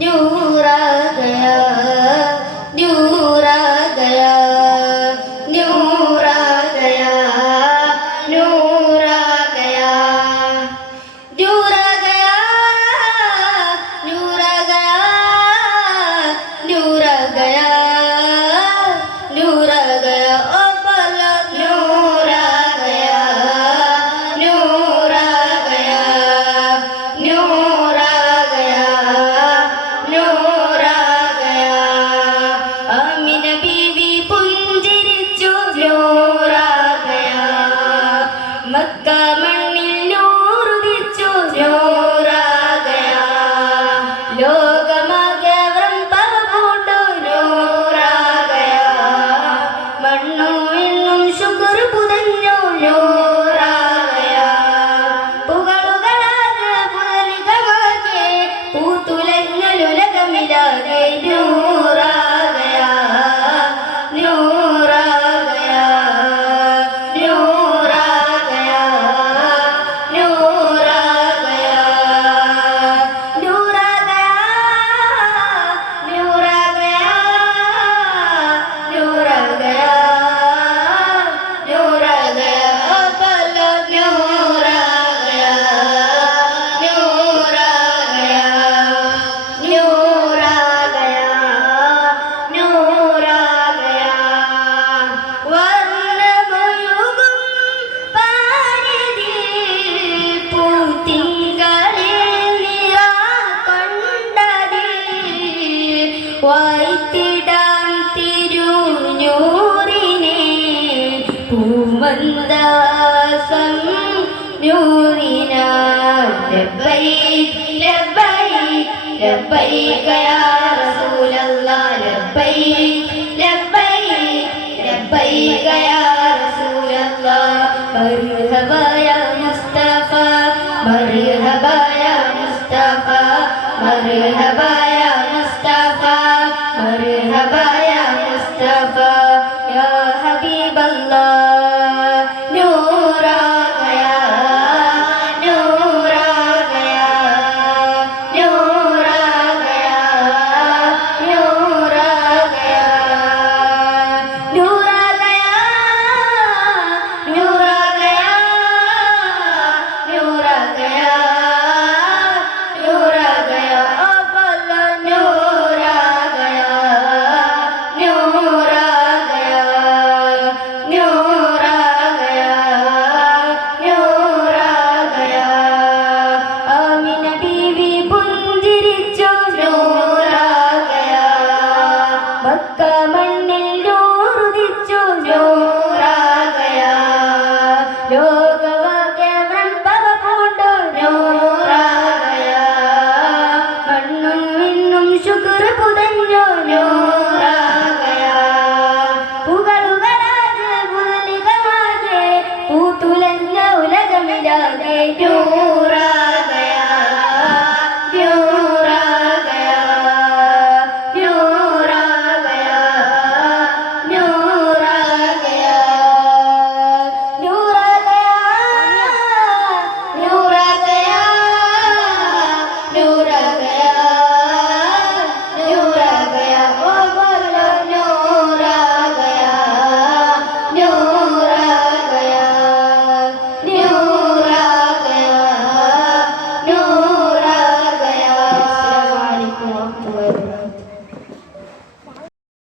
दूर आ गया, दूर आ गया, नूर आ गया, नूर आ गया, दूर आ गया, नूर आ गया, नूर आ गया, नूर आ गया, ओ बोलो नूर आ गया, नूर आ गया, नूर आ गया, नूर आ गया। आमिന बीवी പുഞ്ചിരിച്ചു നൂർ ആ गया, മക്ക മണ്ണിൽ നൂറുദിച്ചു നൂർ ആ गया, ലോകമാകെ വൃന്ദപൂണ്ടു നൂർ ആ गया, മണ്ണും വിണ്ണും ശുക്ർ പുതഞ്ഞു നൂർ ആ गया, പുകളുകളാകെ പുലരികമാകെ പൂത്തുലഞ്ഞലുലകമിലാകെ നൂർ ആ गया, नूर आ गया, नूर आ गया, नूर आ गया, नूर आ गया, नूर आ गया, नूर आ गया, नूर आ गया, ओ बोलो नूर आ गया, नूर आ गया, नूर आ गया, नूर आ गया। വർണ്ണമൊഴുകും പാരിതിൽ പൂത്തിങ്കളിൽ നിറാകൊണ്ടതിൽ വായ്ത്തിടാൻ തിരുനൂറിനെ പൂമന്ദാസം നൂറിനാൽ ലബ്ബൈക് ലബ്ബൈക് ലബ്ബൈക യാ റസൂലല്ലാഹ് ലബ്ബൈക് ലബ്ബൈക് ലബ്ബൈക യാ റസൂലല്ലാഹ് മർഹബ യാ മുസ്തഫ മർഹബ യാ മുസ്തഫ മർഹബ